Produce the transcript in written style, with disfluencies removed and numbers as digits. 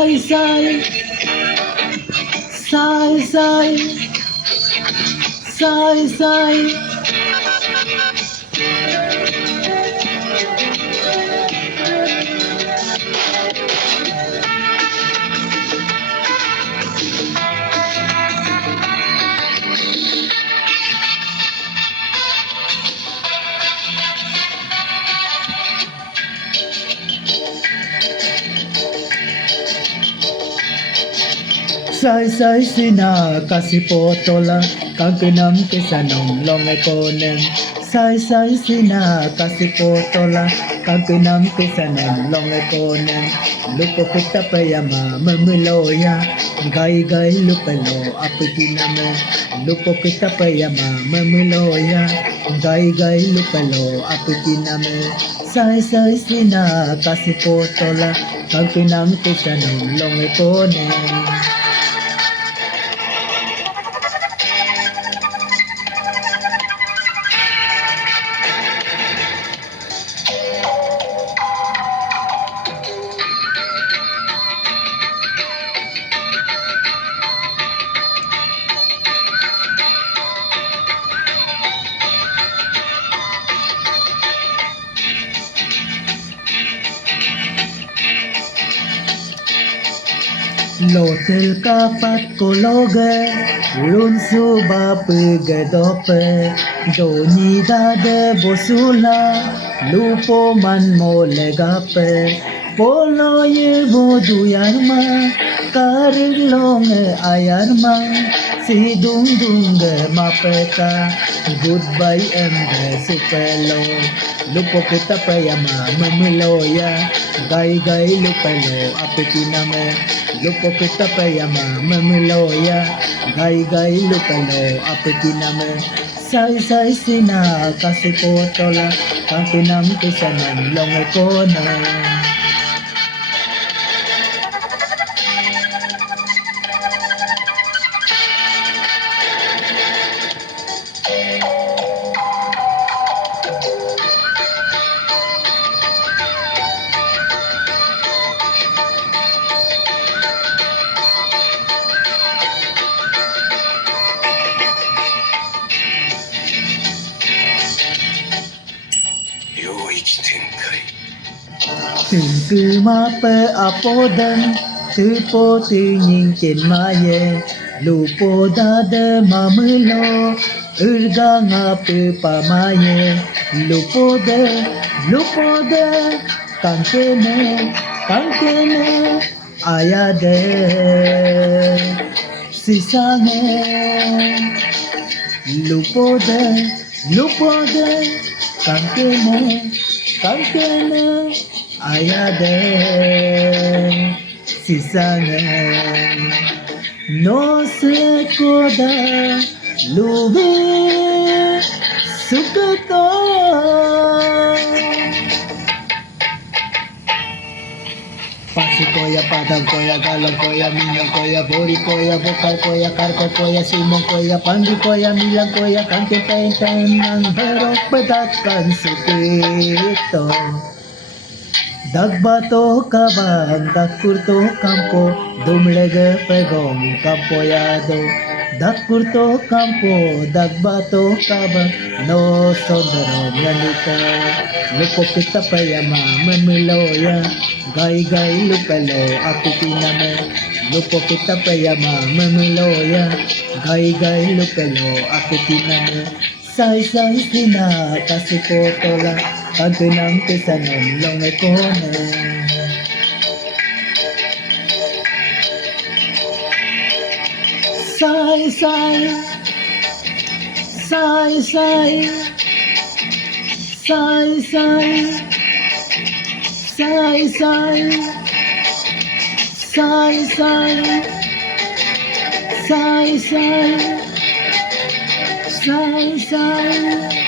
Sai sai sai sai sai sai Sai sai sina kasih potola kagenam kesanong longai konem. Sai sai sina kasih potola kagenam kesanong longai konem. Lupa kita payama memeloya gai gai lupa lo apa kiname. Lupa kita payama memeloya gai gai lupa lo apa kiname. Sai sai sina kasih potola kagenam kesanong longai konem. Lotel kapat kologe lun suba pegadope doni dade bosula lupo man molegape polo ye bodu yarma karilong ayarma si dung dung mapeta goodbye embe supelo lupo kita payama memeloya gai gai lupelo apetiname lupo kita payama memeloya gai gai lupelo apetiname sai sai sina kasih potola kampinam kesanam longe kona. Từng ma pe apodan tupo tingin kinmaye lupo dade mamulo urga nga pe pamaye lupo de kankene ayade sisange lupo de kankene ayade sisane no se koda lubi sukato pasi koya padang koya galong koya minang koya bori koya bokal koya karko koya simong koya pandi koya milang koya kante pen ng herok bedakan sutito Dagbato kaban, dagkurto kampo, dumlege pegong kampoyado. Dagkurto kampo, dagbato kaban, no sondaro nyanito. Lupo kita payama, memiloya, gay gay lupelo, ako piname. Lupo kita payama, memiloya, gay gay lupelo, ako piname. Sai sai sina kasih potola kagenang kesanong longe kone. Sai sai sai sai sai sai sai sai sai sai sai sai sai sai